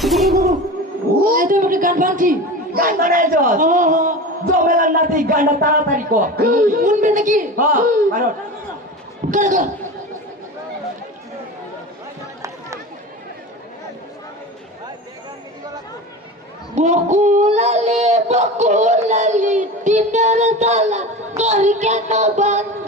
এটা আমাকে গান বানছি গান বানাইছ? জবেলার নাতি গানটা তাড়াতাড়ি বকুলালি বকুলালি দিনের তালা কর কেন বন্ধ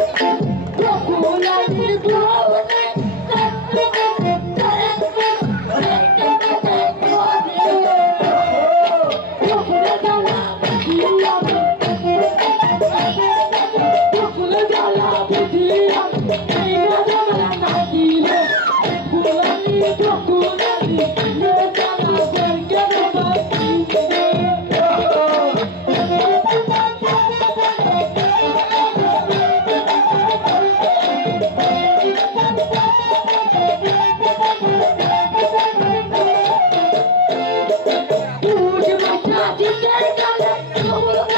Oh, Don't